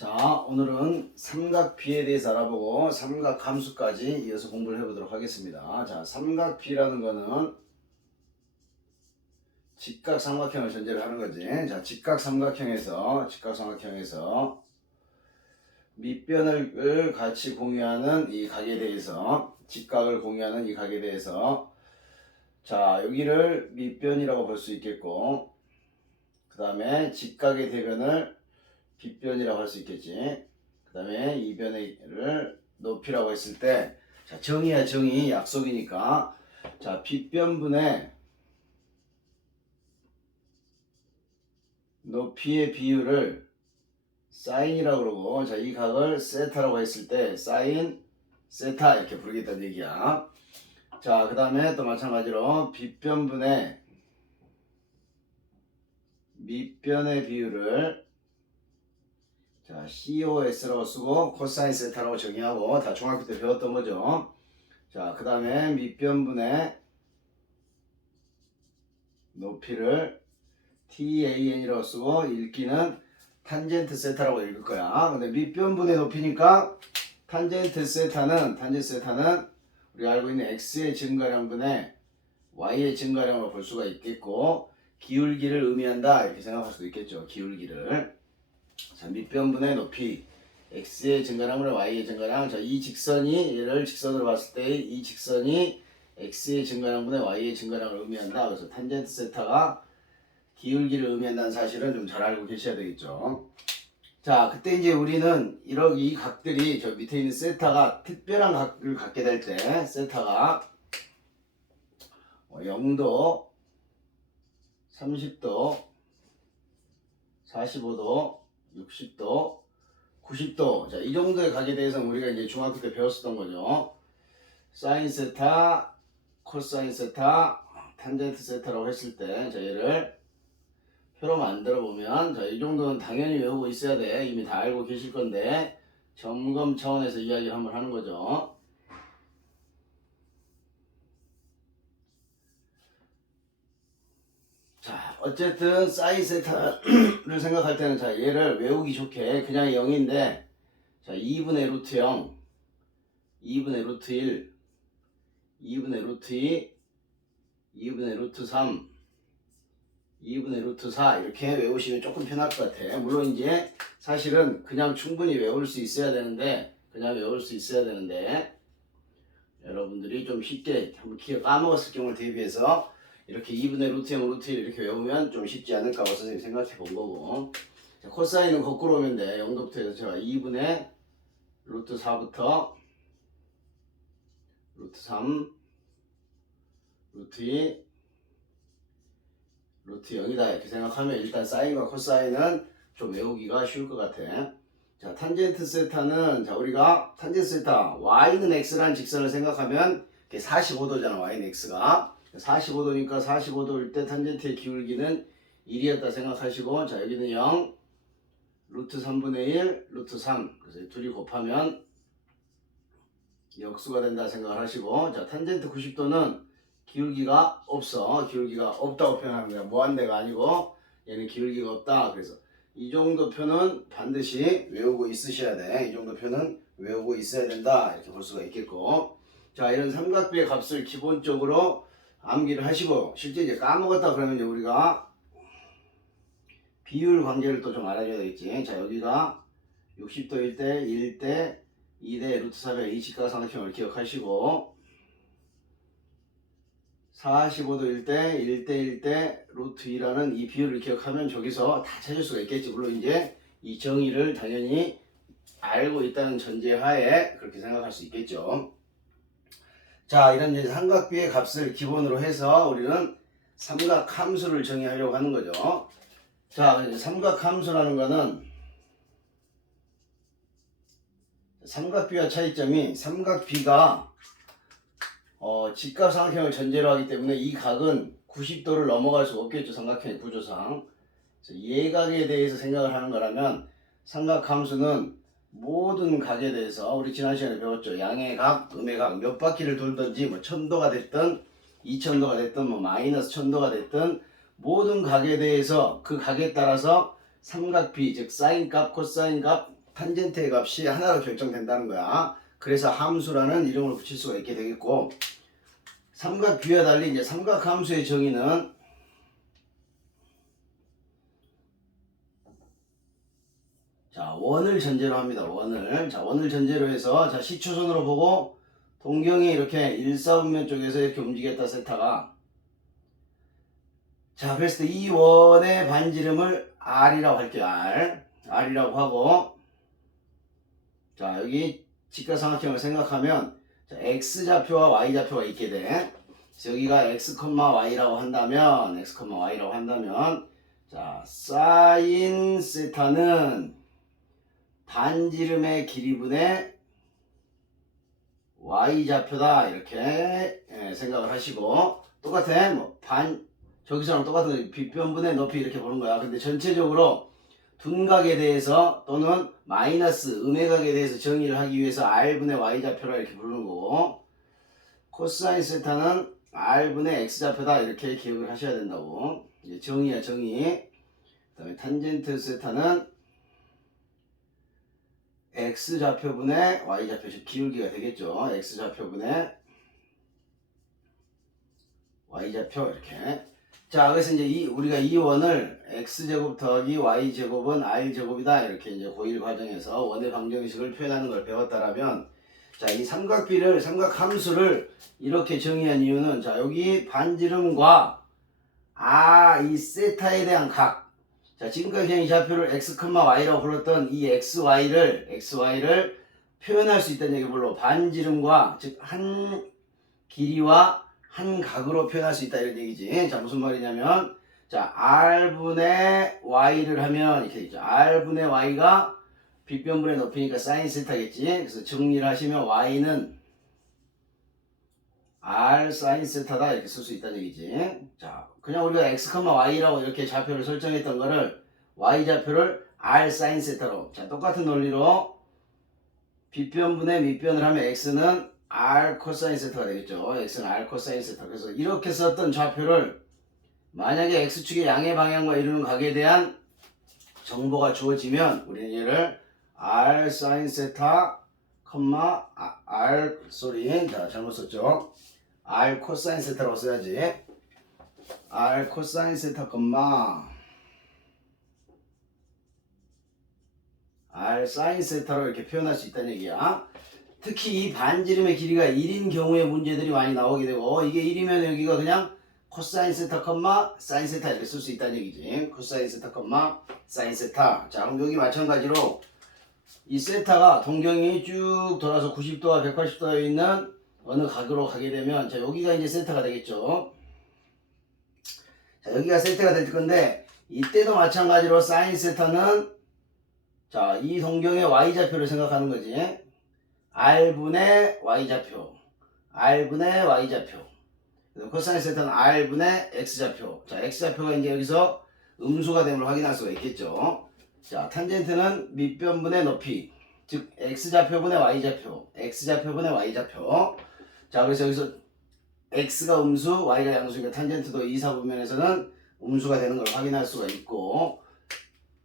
자, 오늘은 삼각비에 대해서 알아보고 삼각함수까지 이어서 공부를 해보도록 하겠습니다. 자, 삼각비라는 거는 직각삼각형을 전제로 하는 거지. 자, 직각삼각형에서 밑변을 같이 공유하는 이 각에 대해서, 직각을 공유하는 이 각에 대해서, 자, 여기를 밑변이라고 볼 수 있겠고, 그 다음에 직각의 대변을 빗변이라고 할 수 있겠지. 그 다음에 이 변을 높이라고 했을 때, 자, 정의야, 정의, 약속이니까. 자, 빗변분의 높이의 비율을 사인이라고 그러고, 자, 이 각을 세타라고 했을 때, 사인 세타 이렇게 부르겠다는 얘기야. 자, 그 다음에 또 마찬가지로 빗변분의 밑변의 비율을 자, COS라고 쓰고 코사인 세타라고 정의하고 다 중학교 때 배웠던 거죠. 자, 그 다음에 밑변분의 높이를 TAN이라고 쓰고 읽기는 탄젠트 세타라고 읽을 거야. 근데 밑변분의 높이니까 탄젠트 세타는 우리가 알고 있는 X의 증가량분의 Y의 증가량으로 볼 수가 있겠고 기울기를 의미한다 이렇게 생각할 수도 있겠죠. 기울기를. 자, 밑변분의 높이 x의 증가량분의 y의 증가량. 자, 이 직선이 얘를 직선으로 봤을 때 이 직선이 x의 증가량분의 y의 증가량을 의미한다. 그래서 탄젠트 세타가 기울기를 의미한다는 사실은 좀 잘 알고 계셔야 되겠죠. 자, 그때 이제 우리는 이 각들이 저 밑에 있는 세타가 특별한 각을 갖게 될 때 세타가 0도, 30도, 45도, 60도, 90도. 자, 이 정도의 각에 대해서는 우리가 이제 중학교 때 배웠었던 거죠. 사인 세타, 코사인 세타, 탄젠트 세타라고 했을 때, 자, 얘를 표로 만들어 보면, 자, 이 정도는 당연히 외우고 있어야 돼. 이미 다 알고 계실 건데, 점검 차원에서 이야기를 한번 하는 거죠. 자, 어쨌든 사인 세타를 생각할 때는 자, 얘를 외우기 좋게 그냥 0인데 자, 2분의 루트 0, 2분의 루트 1, 2분의 루트 2, 2분의 루트 3, 2분의 루트 4 이렇게 외우시면 조금 편할 것 같아. 물론 이제 사실은 그냥 충분히 외울 수 있어야 되는데 여러분들이 좀 쉽게 한번 까먹었을 경우를 대비해서 이렇게 2분의 루트 0, 루트 1 이렇게 외우면 좀 쉽지 않을까 봐 선생님이 생각해 본 거고. 자, 코사인은 거꾸로 오면 돼. 0도부터 해서 제가 2분의 루트 4부터 루트 3, 루트 2, 루트 0이다 이렇게 생각하면 일단 사인과 코사인은 좀 외우기가 쉬울 것 같아. 자, 탄젠트 세타는 자, 우리가 탄젠트 세타 y는 x라는 직선을 생각하면 45도잖아. y는 x가 45도니까 45도일 때 탄젠트의 기울기는 1이었다 생각하시고, 자, 여기는 0, 루트 3분의 1, 루트 3. 그래서 둘이 곱하면 역수가 된다 생각을 하시고, 자, 탄젠트 90도는 기울기가 없어. 기울기가 없다고 표현하는 거야. 무한대가 아니고 얘는 기울기가 없다. 그래서 이 정도 표는 반드시 외우고 있으셔야 돼. 이 정도 표는 외우고 있어야 된다. 이렇게 볼 수가 있겠고. 자, 이런 삼각비의 값을 기본적으로 암기를 하시고, 실제 이제 까먹었다 그러면 이제 우리가 비율 관계를 또 좀 알아줘야 되겠지. 자, 여기가 60도일 때 1대 2대 루트 4의 이 직각삼각형을 기억하시고, 45도일 때 1대 1대 루트 2라는 이 비율을 기억하면 저기서 다 찾을 수가 있겠지. 물론 이제 이 정의를 당연히 알고 있다는 전제하에 그렇게 생각할 수 있겠죠. 자, 이런 이제 삼각비의 값을 기본으로 해서 우리는 삼각함수를 정의하려고 하는 거죠. 자, 삼각함수라는 거는 삼각비와 차이점이 삼각비가 직각삼각형을 전제로 하기 때문에 이 각은 90도를 넘어갈 수 없겠죠. 삼각형의 구조상. 그래서 예각에 대해서 생각을 하는 거라면 삼각함수는 모든 각에 대해서 우리 지난 시간에 배웠죠. 양의 각, 음의 각 몇 바퀴를 돌든지 뭐 1000도가 됐든 2000도가 됐든 뭐 마이너스 1000도가 됐든 모든 각에 대해서 그 각에 따라서 삼각비 즉 사인 값, 코사인 값, 탄젠트의 값이 하나로 결정된다는 거야. 그래서 함수라는 이름을 붙일 수가 있게 되겠고, 삼각뷰와 달리 이제 삼각함수의 정의는 자, 원을 전제로 합니다. 원을. 자, 원을 전제로 해서 자, 시초선으로 보고 동경이 이렇게 일사분면 쪽에서 이렇게 움직였다 세타가. 자, 그랬을 때 이 원의 반지름을 R이라고 할게요. R이라고 하고, 자, 여기 직각삼각형을 생각하면 자, X좌표와 Y좌표가 있게 돼. 그래서 여기가 X, Y라고 한다면 자, 사인 세타는 반지름의 길이분의 Y좌표다 이렇게 생각을 하시고, 똑같아. 뭐 저기서랑 똑같은 빗변분의 높이 이렇게 보는 거야. 근데 전체적으로 둔각에 대해서 또는 마이너스 음의 각에 대해서 정의를 하기 위해서 R분의 Y좌표라 이렇게 부르는 거고, 코사인 세타는 R분의 X좌표다 이렇게 기억을 하셔야 된다고. 이제 정의야, 정의. 그 다음에 탄젠트 세타는 X좌표분의 Y좌표, 즉 기울기가 되겠죠. X좌표분의 Y좌표 이렇게. 자, 그래서 이제 우리가 이 원을 X제곱 더하기 Y제곱은 R제곱이다 이렇게 이제 고1 과정에서 원의 방정식을 표현하는 걸 배웠다라면, 자, 이 삼각함수를 이렇게 정의한 이유는, 자, 여기 반지름과 이 세타에 대한 각. 자, 지금까지 그냥 이 좌표를 X, Y라고 불렀던 이 XY를 표현할 수 있다는 얘기 물론 반지름과, 즉, 한 길이와 한 각으로 표현할 수 있다 이런 얘기지. 자, 무슨 말이냐면, 자, R분의 Y를 하면 이렇게 되죠. R분의 Y가 빗변분의 높이니까 사인 세타겠지. 그래서 정리를 하시면 Y는 R 사인 세타다 이렇게 쓸 수 있다는 얘기지. 자, 그냥 우리가 X, Y라고 이렇게 좌표를 설정했던 거를 Y좌표를 R 사인 세타로. 자, 똑같은 논리로 빗변분의 밑변을 하면 X는 R 코사인 세타가 되겠죠. X는 R 코사인 세타. 그래서 이렇게 썼던 좌표를 만약에 X축의 양의 방향과 이루는 각에 대한 정보가 주어지면 우리는 얘를 R 사인 세타, 자, 잘못 썼죠. R 코사인 세타라고 써야지. R 코사인 세타, R 사인 세타로 이렇게 표현할 수 있다는 얘기야. 특히 이 반지름의 길이가 1인 경우의 문제들이 많이 나오게 되고, 이게 1이면 여기가 그냥 코사인 세타, 사인 세타 이렇게 쓸 수 있다는 얘기지. 코사인 세타, 사인 세타. 자, 그럼 여기 마찬가지로 이 세타가 동경이 쭉 돌아서 90도와 180도에 있는 어느 각으로 가게 되면, 자, 여기가 이제 세타가 되겠죠. 자, 여기가 세타가 될 건데, 이때도 마찬가지로 사인 세타는, 자, 이 동경의 Y좌표를 생각하는 거지. R분의 Y좌표, R분의 Y좌표. 코사인 세타는 R분의 X좌표. 자, X좌표가 이제 여기서 음수가 됨을 확인할 수가 있겠죠. 자, 탄젠트는 밑변분의 높이, 즉 X좌표분의 Y좌표, X좌표분의 Y좌표. 자, 그래서 여기서 X가 음수, Y가 양수니까 탄젠트도 2사분면에서는 음수가 되는 걸 확인할 수가 있고,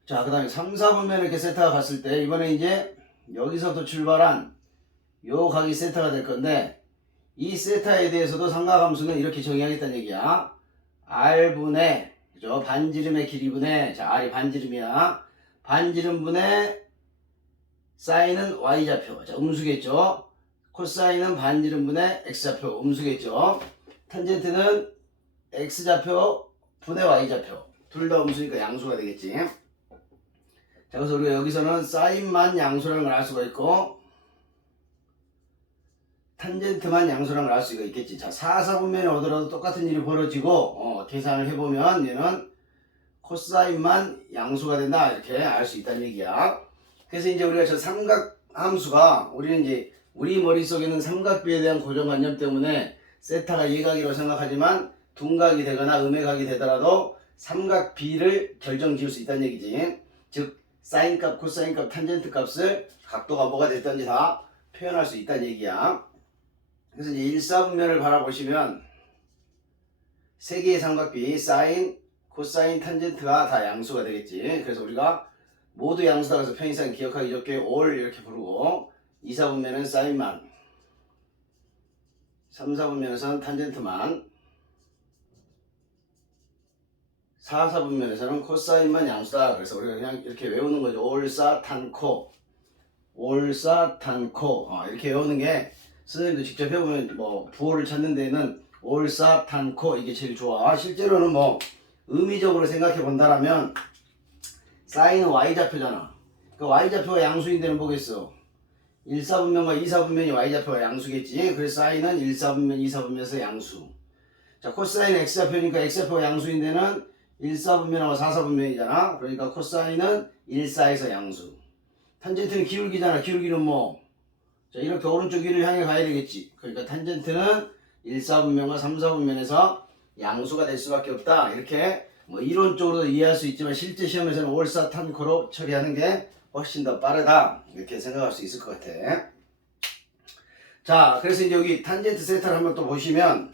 자, 그 다음에 3, 4분면에 이렇게 세타가 갔을 때, 이번에 이제 여기서부터 출발한 요 각이 세타가 될 건데, 이 세타에 대해서도 삼각함수는 이렇게 정의하겠다는 얘기야. R분의, 그죠? 반지름의 길이분의, 자, R이 반지름이야. 반지름분의 사인은 Y좌표. 자, 음수겠죠? 코사인은 반지름분의 X좌표. 음수겠죠? 탄젠트는 X좌표 분의 Y좌표. 둘 다 음수니까 양수가 되겠지. 자, 그래서 우리가 여기서는 사인만 양수라는 걸 알 수가 있고, 탄젠트만 양수라는 걸 알 수가 있겠지. 자, 4, 4분면에 오더라도 똑같은 일이 벌어지고, 계산을 해보면 얘는 코사인만 양수가 된다 이렇게 알 수 있다는 얘기야. 그래서 이제 우리가 저 삼각함수가, 우리는 이제 우리 머릿속에는 삼각비에 대한 고정관념 때문에 세타가 예각이라고 생각하지만, 둔각이 되거나 음의각이 되더라도 삼각비를 결정지을 수 있다는 얘기지. 즉 사인값, 코사인값, 탄젠트 값을 각도가 뭐가 됐든지 다 표현할 수 있다는 얘기야. 그래서 이제 일사분면을 바라보시면 세 개의 삼각비, 사인, 코사인, 탄젠트가 다 양수가 되겠지. 그래서 우리가 모두 양수다. 그래서 편의상 기억하기 좋게 올 이렇게 부르고 2, 4분면은 사인만 3, 4분면에서는 탄젠트만 4, 4분면에서는 코사인만 양수다. 그래서 우리가 그냥 이렇게 외우는 거죠. 올사탄코 올사탄코 이렇게 외우는 게 선생님도 직접 해보면 뭐 부호를 찾는 데는 올사탄코 이게 제일 좋아. 실제로는 뭐 의미적으로 생각해 본다라면 사인은 y좌표잖아. 그 y좌표가 양수인 데는 뭐겠어? 1, 4분면과 2, 4분면이 y좌표가 양수겠지. 그래서 사인은 1, 4분면, 2, 4분면에서 양수. 자, 코사인 x좌표니까 x좌표가 양수인 데는 1, 4분면하고 4, 4분면이잖아. 그러니까 코사인은 1, 4에서 양수. 탄젠트는 기울기잖아. 기울기는 뭐? 자, 이렇게 오른쪽 위를 향해 가야 되겠지. 그러니까 탄젠트는 1, 4분면과 3, 4분면에서 양수가 될 수밖에 없다. 이렇게 뭐 이론적으로도 이해할 수 있지만 실제 시험에서는 올사탄코로 처리하는 게 훨씬 더 빠르다. 이렇게 생각할 수 있을 것 같아. 자, 그래서 이제 여기 탄젠트 세타를 한번 또 보시면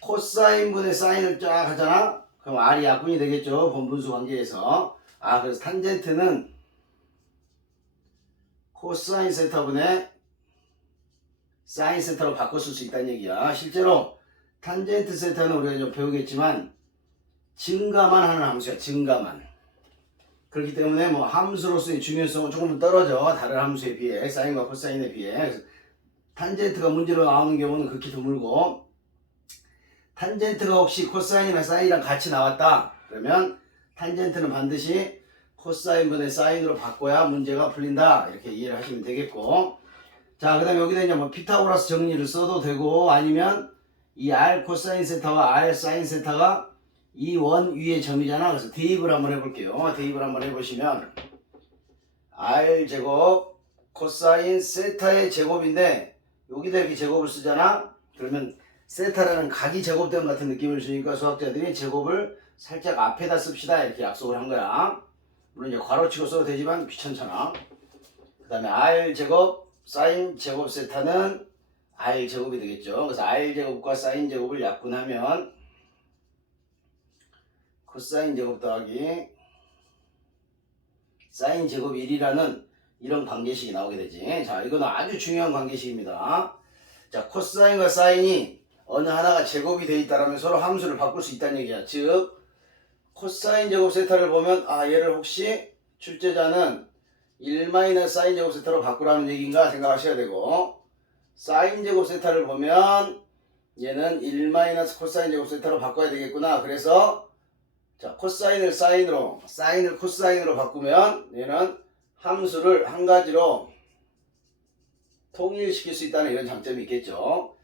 코사인 분의 사인을 쫙 하잖아. 그럼 R이 약분이 되겠죠. 본분수 관계에서. 그래서 탄젠트는 코사인 세타분의 사인 세타로 바꿨을 수 있다는 얘기야. 실제로 탄젠트 세타는 우리가 좀 배우겠지만 증가만 하는 함수야. 증가만. 그렇기 때문에 뭐 함수로서의 중요성은 조금 떨어져. 다른 함수에 비해. 사인과 코사인에 비해. 그래서 탄젠트가 문제로 나오는 경우는 극히 드물고 탄젠트가 혹시 코사인이나 사인이랑 같이 나왔다. 그러면 탄젠트는 반드시 코사인분의 사인으로 바꿔야 문제가 풀린다. 이렇게 이해를 하시면 되겠고. 자, 그 다음에 여기다 이제 뭐 피타고라스 정리를 써도 되고 아니면 이 R 코사인 세타와 R 사인 세타가 이 원 위의 점이잖아. 그래서 대입을 한번 해볼게요. 대입을 한번 해보시면 R 제곱 코사인 세타의 제곱인데 여기다 이렇게 제곱을 쓰잖아. 그러면 세타라는 각이 제곱된 같은 느낌을 주니까 수학자들이 제곱을 살짝 앞에다 씁시다 이렇게 약속을 한 거야. 물론 이제 괄호치고 써도 되지만 귀찮잖아. 그 다음에 R 제곱 사인 제곱 세타는 R 제곱이 되겠죠. 그래서 R 제곱과 사인 제곱을 약분하면 코사인 제곱 더하기 사인 제곱 1이라는 이런 관계식이 나오게 되지. 자, 이거는 아주 중요한 관계식입니다. 자, 코사인과 사인이 어느 하나가 제곱이 되어 있다면 서로 함수를 바꿀 수 있다는 얘기야. 즉 코사인 제곱 세타를 보면 얘를 혹시 출제자는 1 사인 제곱 세타로 바꾸라는 얘기인가 생각하셔야 되고 사인 제곱 세타를 보면 얘는 1 코사인 제곱 세타로 바꿔야 되겠구나. 그래서 자, 코사인을 사인으로 사인을 코사인으로 바꾸면 얘는 함수를 한 가지로 통일시킬 수 있다는 이런 장점이 있겠죠.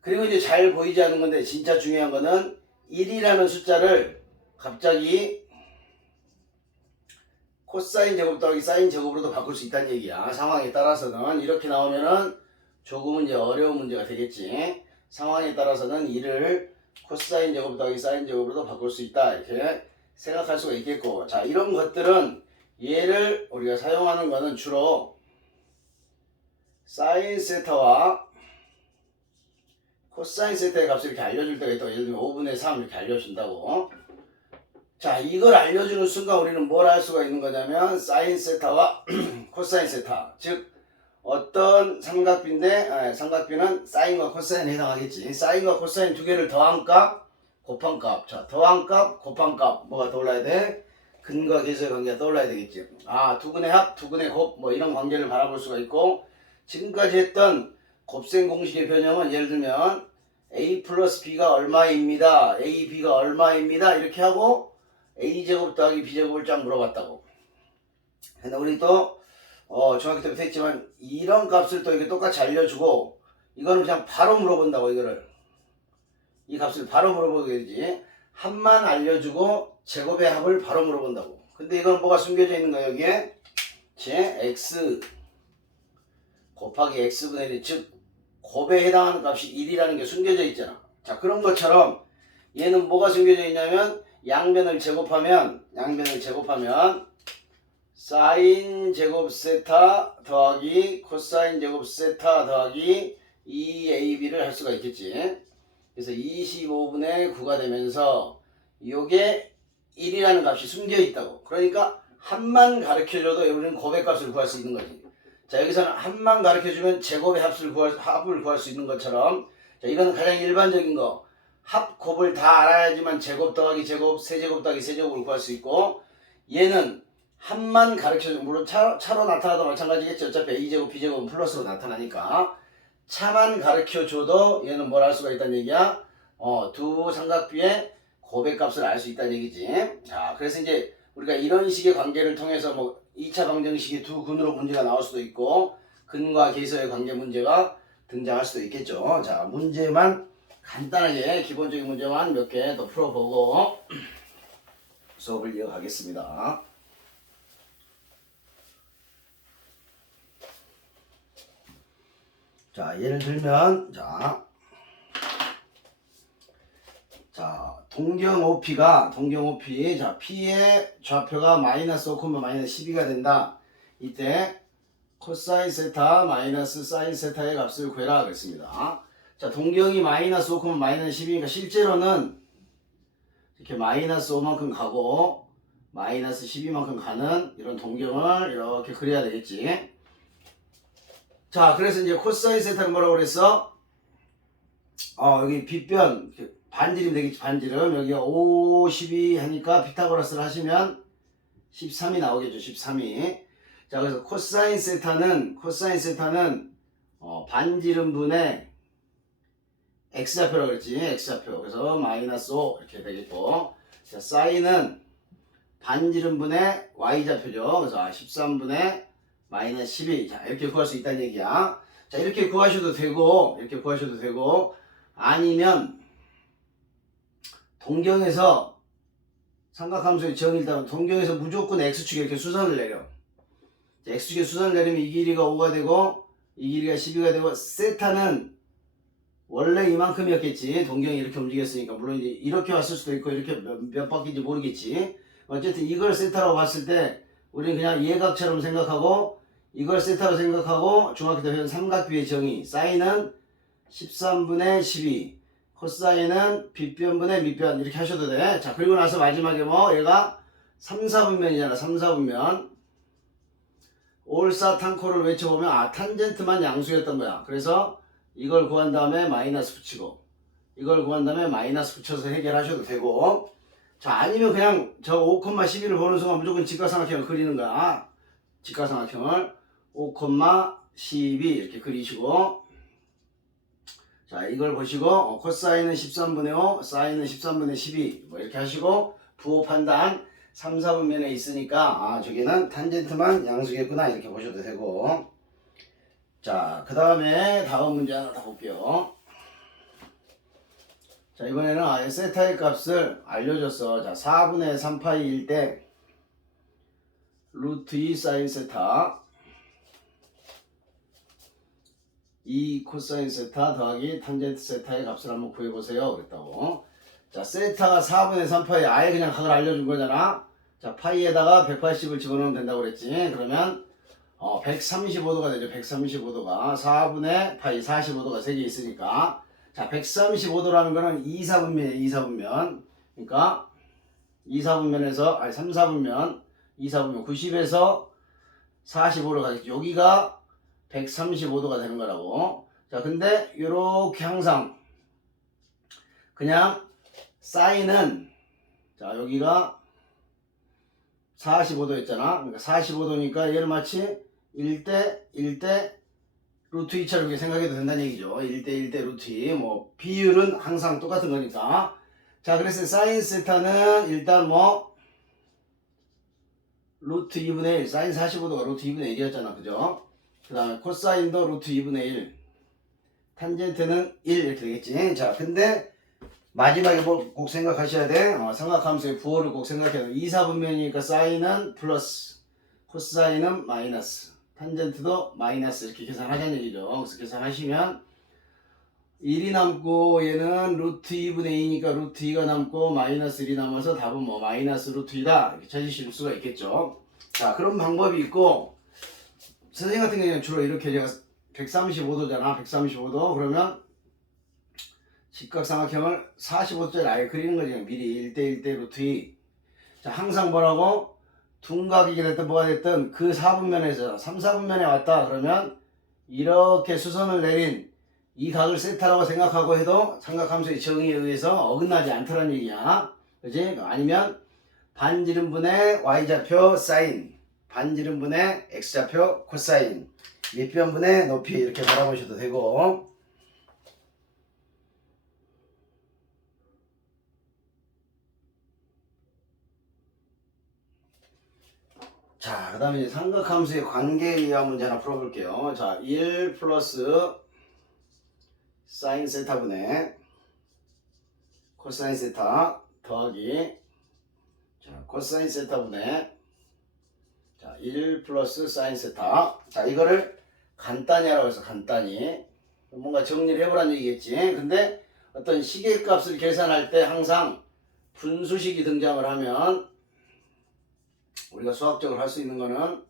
그리고 이제 잘 보이지 않는 건데 진짜 중요한 거는 1이라는 숫자를 갑자기 코사인 제곱 더하기 사인 제곱으로도 바꿀 수 있다는 얘기야. 상황에 따라서는 이렇게 나오면은 조금은 이제 어려운 문제가 되겠지. 상황에 따라서는 1을 코사인 제곱 더하기 사인 제곱으로도 바꿀 수 있다. 이렇게 생각할 수가 있겠고. 자, 이런 것들은 얘를 우리가 사용하는 거는 주로 사인 세타와 코사인 세타의 값을 이렇게 알려줄 때가 있다고. 예를 들면 5분의 3 이렇게 알려준다고. 자, 이걸 알려주는 순간 우리는 뭘 할 수가 있는 거냐면 사인 세타와 코사인 세타, 즉 어떤 삼각비인데 삼각비는 사인과 코사인에 해당하겠지. 사인과 코사인 두 개를 더한 값, 곱한 값. 자, 더한 값, 곱한 값 뭐가 떠올라야 돼? 근과 계수의 관계가 떠올라야 되겠지. 두 근의 합, 두 근의 곱 뭐 이런 관계를 바라볼 수가 있고 지금까지 했던 곱셈 공식의 변형은 예를 들면 a 플러스 b가 얼마입니다. a, b가 얼마입니다. 이렇게 하고 a제곱 더하기 b제곱을 쫙 물어봤다고. 근데 우리 또 중학교 때부터 했지만 이런 값을 또 이렇게 똑같이 알려주고 이거는 그냥 바로 물어본다고. 이거를 이 값을 바로 물어보게 되지. 합만 알려주고 제곱의 합을 바로 물어본다고. 근데 이건 뭐가 숨겨져 있는 거야 여기에? x 곱하기 x분의 1, 즉 곱에 해당하는 값이 1이라는 게 숨겨져 있잖아. 자, 그런 것처럼 얘는 뭐가 숨겨져 있냐면 양변을 제곱하면 사인 제곱 세타 더하기 코사인 제곱 세타 더하기 2ab를 할 수가 있겠지. 그래서 25분의 9가 되면서 요게 1이라는 값이 숨겨 있다고. 그러니까 합만 가르쳐줘도 우리는 곱의 값을 구할 수 있는 거지. 자, 여기서는 합만 가르쳐주면 제곱의 합을 구할 수 있는 것처럼, 자, 이거는 가장 일반적인 거. 합, 곱을 다 알아야지만 제곱 더하기 제곱, 세제곱 더하기 세제곱을 구할 수 있고, 얘는 합만 가르쳐줘. 물론 차로 나타나도 마찬가지겠죠. 어차피 A제곱, B제곱은 플러스로 나타나니까. 차만 가르쳐줘도 얘는 뭘 할 수가 있다는 얘기야? 두 삼각비의 곱의 값을 알 수 있다는 얘기지. 자, 그래서 이제 우리가 이런 식의 관계를 통해서 뭐 2차 방정식이 두 근으로 문제가 나올 수도 있고, 근과 계수의 관계 문제가 등장할 수도 있겠죠. 자, 문제만 간단하게 기본적인 문제만 몇 개 더 풀어보고 수업을 이어가겠습니다. 자, 예를 들면, 동경 OP가, 자, P의 좌표가 마이너스 5, 마이너스 12가 된다. 이때 코사인 세타 마이너스 사인 세타의 값을 구해라 그랬습니다. 자, 동경이 마이너스 5, 마이너스 12니까 실제로는 이렇게 마이너스 5만큼 가고 마이너스 12만큼 가는 이런 동경을 이렇게 그려야 되겠지. 자, 그래서 이제 코사인 세타는 뭐라고 그랬어? 여기 빗변 반지름 되겠지. 반지름 여기가 5, 12 하니까 피타고라스를 하시면 13이 나오겠죠. 13이. 자, 그래서 코사인 세타는 반지름분의 x좌표라고 그랬지. x좌표. 그래서 마이너스 5 이렇게 되겠고, 자, 사인은 반지름분의 y좌표죠. 그래서 13분의 마이너스 12. 자, 이렇게 구할 수 있다는 얘기야. 자, 이렇게 구하셔도 되고, 아니면 동경에서 삼각함수의 정의를 따르면 동경에서 무조건 x축에 이렇게 수선을 내려. 자, x축에 수선을 내리면 이 길이가 5가 되고 이 길이가 12가 되고, 세타는 원래 이만큼이었겠지. 동경이 이렇게 움직였으니까. 물론 이제 이렇게 왔을 수도 있고 이렇게 몇 바퀴인지 모르겠지. 어쨌든 이걸 세타라고 봤을 때 우리는 그냥 예각처럼 생각하고, 이걸 세타로 생각하고, 중학교 때 배운 삼각비의 정의, 사인은 13분의 12, 코사인은 빗변분의 밑변, 이렇게 하셔도 돼. 자, 그리고 나서 마지막에 얘가 3, 4분면이잖아. 3, 4분면. 올사탕코를 외쳐보면 탄젠트만 양수였던 거야. 그래서 이걸 구한 다음에 마이너스 붙이고, 이걸 구한 다음에 마이너스 붙여서 해결하셔도 되고, 자, 아니면 그냥 저 5, 12를 보는 순간 무조건 직각삼각형을 그리는 거야. 직각삼각형을 5, 12 이렇게 그리시고, 자, 이걸 보시고 코사인은 13분의 5, 사인은 13분의 12 이렇게 하시고, 부호 판단 3, 4분면에 있으니까 저기는 탄젠트만 양수겠구나 이렇게 보셔도 되고. 자, 그 다음에 다음 문제 하나 더 볼게요. 자, 이번에는 세타의 값을 알려줬어. 자, 4분의 3파이일 때 루트 2 사인 세타 2 코사인 세타 더하기 탄젠트 세타의 값을 한번 구해보세요 그랬다고. 자, 세타가 4분의 3파이 아예 그냥 각을 알려준 거잖아. 자, 파이에다가 180을 집어넣으면 된다고 그랬지. 그러면 135도가 되죠. 135도가 4분의 파이 45도가 3개 있으니까, 자, 135도라는 거는 2, 4분면이에요. 2, 4분면. 그러니까 2, 4분면에서 3, 4분면 2, 4분면 90에서 45로 가겠죠. 여기가 135도가 되는 거라고. 자, 근데 요렇게 항상 그냥 사인은, 자, 여기가 45도였잖아. 그러니까 45도니까 얘를 마치 1대 루트 2처럼 이렇게 생각해도 된다는 얘기죠. 1대 루트 2. 비율은 항상 똑같은 거니까. 자, 그래서 사인 세타는 일단 루트 2분의 1. 사인 45도가 루트 2분의 1이었잖아. 그죠? 그 다음에 코사인도 루트 2분의 1. 탄젠트는 1 이렇게 되겠지. 자, 근데 마지막에 꼭 생각하셔야 돼. 삼각함수의 부호를 꼭 생각해야 돼. 2, 4분면이니까 사인은 플러스, 코사인은 마이너스, 탄젠트도 마이너스 이렇게 계산하자는 얘기죠. 그래서 계산하시면 1이 남고 얘는 루트 2분의 2니까 루트 2가 남고 마이너스 1이 남아서 답은 마이너스 루트 2다 이렇게 찾으실 수가 있겠죠. 자, 그런 방법이 있고, 선생님 같은 경우는 주로 이렇게 제가 135도잖아. 135도. 그러면 직각삼각형을 45도짜리 아예 그리는 거지. 미리 1대 루트 2. 자, 항상 뭐라고? 둔각이게 됐든 뭐가 됐든 그 4분면에서 3, 4분면에 왔다 그러면 이렇게 수선을 내린 이 각을 세타라고 생각하고 해도 삼각함수의 정의에 의해서 어긋나지 않더란 얘기야. 그지? 아니면 반지름분의 y좌표 사인, 반지름분의 x좌표 코사인, 밑변분의 높이 이렇게 바라보셔도 되고. 자, 그 다음에 삼각함수의 관계에 의한 문제 하나 풀어볼게요. 자, 1 플러스 사인 세타분의 코사인 세타 더하기 자, 코사인 세타분의 자, 1 플러스 사인 세타. 자, 이거를 간단히 하라고 해서 간단히 뭔가 정리를 해보라는 얘기겠지. 근데 어떤 시계값을 계산할 때 항상 분수식이 등장을 하면 우리가 수학적으로 할 수 있는 거는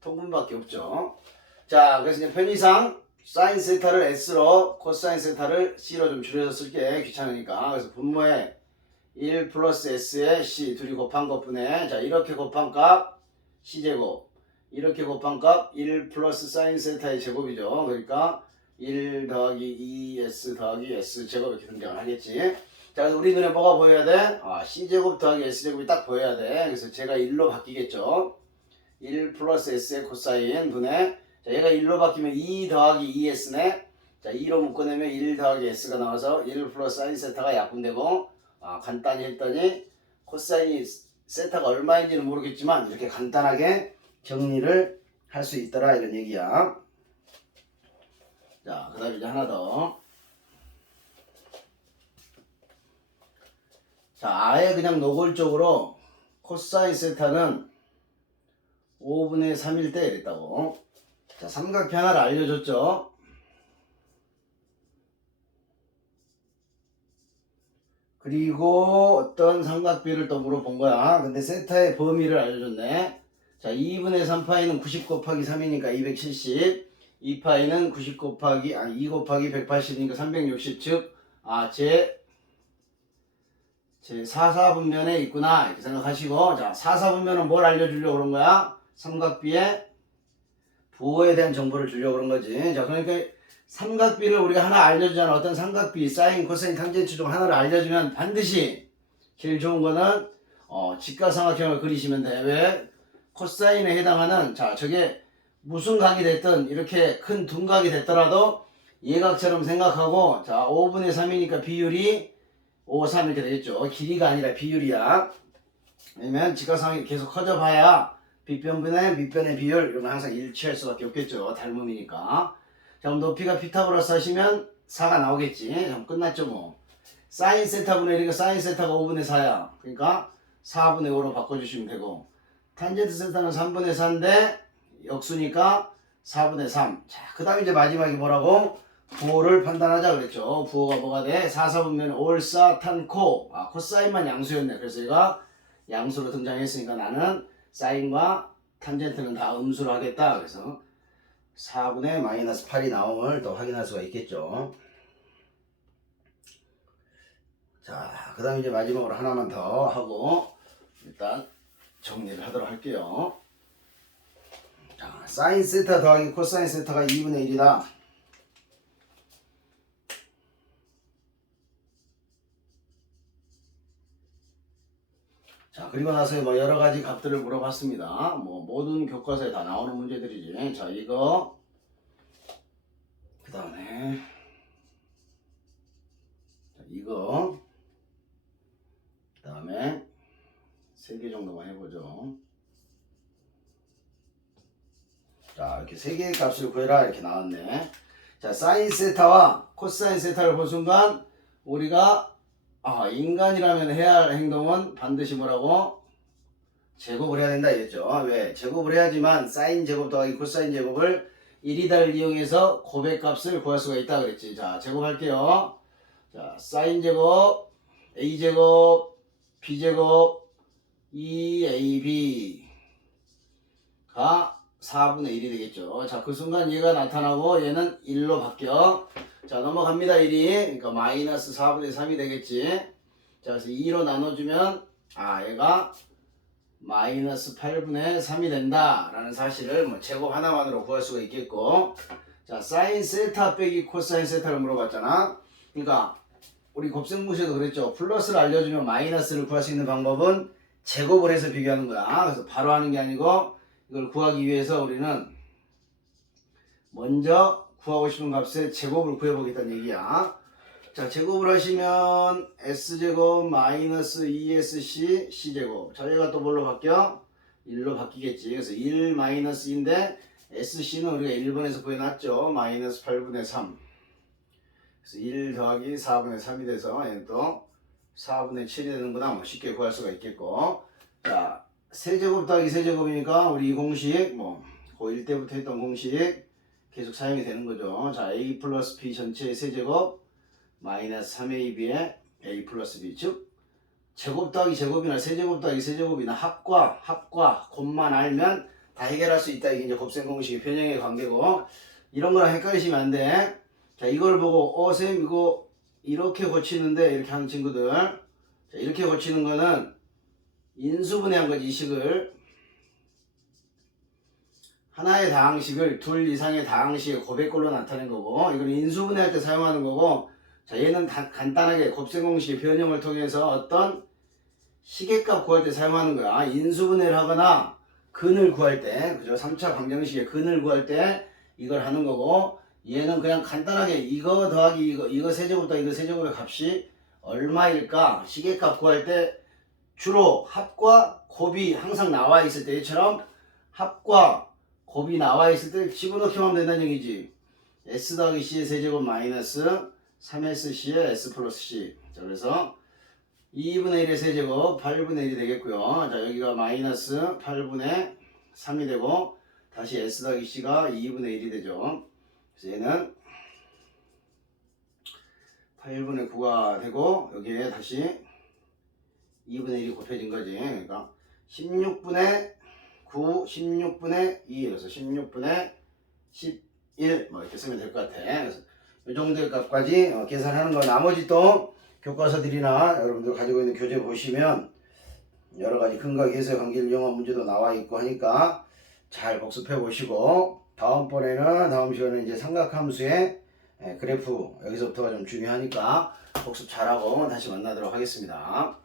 통분밖에 없죠. 자, 그래서 이제 편의상 사인 세타를 S로 코사인 세타를 C로 좀 줄여서 쓸게 귀찮으니까. 그래서 분모에 1 플러스 S에 C 둘이 곱한 것분에 자 이렇게 곱한 값 C제곱 이렇게 곱한 값 1 플러스 사인 세타의 제곱이죠. 그러니까 1 더하기 2S 더하기 S제곱 이렇게 등장을 하겠지. 자, 그래서 우리 눈에 뭐가 보여야 돼? C제곱 더하기 S제곱이 딱 보여야 돼. 그래서 제가 1로 바뀌겠죠. 1 플러스 S의 코사인 분의 자, 얘가 1로 바뀌면 2 더하기 2S네. 자, 2로 묶어내면 1 더하기 S가 나와서 1 플러스 사인 세타가 약분되고 간단히 했더니 코사인이 세타가 얼마인지는 모르겠지만 이렇게 간단하게 정리를 할 수 있더라 이런 얘기야. 자, 그 다음에 이제 하나 더. 자, 아예 그냥 노골적으로 코사인 세타는 5분의 3일 때 이랬다고. 자, 삼각표 하나를 알려줬죠. 그리고 어떤 삼각비를 또 물어본 거야. 근데 세타의 범위를 알려줬네. 자, 2분의 3파이는 90 곱하기 3이니까 270. 2파이는 90 곱하기 2 곱하기 180이니까 360. 즉 제 4사분면에 있구나 이렇게 생각하시고. 자, 4사분면은 뭘 알려주려고 그런 거야? 삼각비의 부호에 대한 정보를 주려고 그런 거지. 자, 그러니까 삼각비를 우리가 하나 알려주잖아. 어떤 삼각비 사인 코사인 탄젠트 중 하나를 알려주면 반드시 제일 좋은 거는 직각삼각형을 그리시면 돼. 왜? 코사인에 해당하는 자 저게 무슨 각이 됐든 이렇게 큰 둔각이 됐더라도 예각처럼 생각하고 자 5분의 3이니까 비율이 5, 3 이렇게 되겠죠. 길이가 아니라 비율이야. 왜냐면 직각삼각이 계속 커져 봐야 빗변분의 밑변의 비율 이런 건 항상 일치할 수밖에 없겠죠. 닮음이니까. 자, 그럼 높이가 피타고라스 하시면 4가 나오겠지. 그럼 끝났죠 뭐. 사인 세타분의 이니까 사인 세타가 5분의 4야. 그러니까 4분의 5로 바꿔주시면 되고 탄젠트 세타는 3분의 4인데 역수니까 4분의 3. 자, 그 다음에 이제 마지막에 뭐라고? 부호를 판단하자 그랬죠. 부호가 뭐가 돼? 4, 4분면 올사, 탄, 코. 코사인만 양수였네. 그래서 얘가 양수로 등장했으니까 나는 사인과 탄젠트는 다 음수로 하겠다. 그래서 4분의 마이너스 8이 나옴을 또 확인할 수가 있겠죠. 자, 그 다음에 이제 마지막으로 하나만 더 하고 일단 정리를 하도록 할게요. 자, 사인 세타 더하기 코사인 세타가 2분의 1이다. 자, 그리고 나서 뭐 여러 가지 값들을 물어봤습니다. 뭐 모든 교과서에 다 나오는 문제들이지. 자, 이거 그 다음에 이거 그 다음에 3개 정도만 해보죠. 자, 이렇게 3개의 값을 구해라 이렇게 나왔네. 자, 사인 세타와 코사인 세타를 본 순간 우리가 인간이라면 해야 할 행동은 반드시 뭐라고? 제곱을 해야 된다 이랬죠. 왜? 제곱을 해야지만 사인 제곱 더하기 코사인 제곱을 1이다를 이용해서 고백값을 구할 수가 있다 그랬지. 자, 제곱할게요. 자, 사인 제곱 a 제곱 b 제곱 2ab가 4분의 1이 되겠죠. 자, 그 순간 얘가 나타나고 얘는 1로 바뀌어. 자, 넘어갑니다. 1이. 그러니까 마이너스 4분의 3이 되겠지. 자, 그래서 2로 나눠주면 얘가 마이너스 8분의 3이 된다 라는 사실을 뭐 제곱 하나만으로 구할 수가 있겠고, 자 사인 세타 빼기 코사인 세타를 물어봤잖아. 그러니까 우리 곱셈공식에도 그랬죠. 플러스를 알려주면 마이너스를 구할 수 있는 방법은 제곱을 해서 비교하는 거야. 그래서 바로 하는 게 아니고 이걸 구하기 위해서 우리는 먼저 구하고 싶은 값의 제곱을 구해보겠다는 얘기야. 자, 제곱을 하시면 S제곱 마이너스 2SC C제곱. 자, 얘가 또 뭘로 바뀌어? 1로 바뀌겠지. 그래서 1 마이너스 2인데 SC는 우리가 1번에서 구해놨죠. 마이너스 8분의 3. 그래서 1 더하기 4분의 3이 돼서 얘는 또 4분의 7이 되는구나. 뭐 쉽게 구할 수가 있겠고. 자, 세제곱 더하기 세제곱이니까 우리 이 공식 뭐 고1 때부터 했던 공식 계속 사용이 되는 거죠. 자, A 플러스 B 전체의 세제곱 마이너스 3AB의 A 플러스 B, 즉 제곱 더하기 제곱이나 세제곱 더하기 세제곱이나 합과 곱만 알면 다 해결할 수 있다. 이게 이제 곱셈 공식의 변형의 관계고, 이런 거랑 헷갈리시면 안 돼. 자, 이걸 보고 쌤 이거 이렇게 고치는데 이렇게 하는 친구들, 자, 이렇게 고치는 거는 인수분해한 거지. 이 식을 하나의 다항식을 둘 이상의 다항식의 고백꼴로 나타낸 거고, 이건 인수분해할 때 사용하는 거고, 자, 얘는 간단하게 곱셈 공식의 변형을 통해서 어떤 시계값 구할 때 사용하는 거야. 인수분해를 하거나 근을 구할 때, 그죠? 3차 방정식의 근을 구할 때 이걸 하는 거고, 얘는 그냥 간단하게 이거 더하기 이거 세제곱 더하기 이거 세제곱의 값이 얼마일까? 시계값 구할 때 주로 합과 곱이 항상 나와 있을 때처럼 합과 곱이 나와 있을 때 집어넣기만 하면 된다는 얘기지. S 더하기 C의 세제곱 마이너스 3SC의 S 플러스 C. 자, 그래서 2분의 1의 세제곱 8분의 1이 되겠고요. 자, 여기가 마이너스 8분의 3이 되고, 다시 S 더하기 C가 2분의 1이 되죠. 그래서 얘는 8분의 9가 되고, 여기에 다시 2분의 1이 곱해진 거지. 그러니까 16분의 9, 16분의 2, 그래서 16분의 11 뭐 이렇게 쓰면 될 것 같아. 그래서 이 정도의 값까지 계산하는 거. 나머지 또 교과서들이나 여러분들 가지고 있는 교재 보시면 여러 가지 근각 해석 관계를 이용한 문제도 나와 있고 하니까 잘 복습해 보시고, 다음 시간에 이제 삼각함수의 그래프, 여기서부터가 좀 중요하니까 복습 잘하고 다시 만나도록 하겠습니다.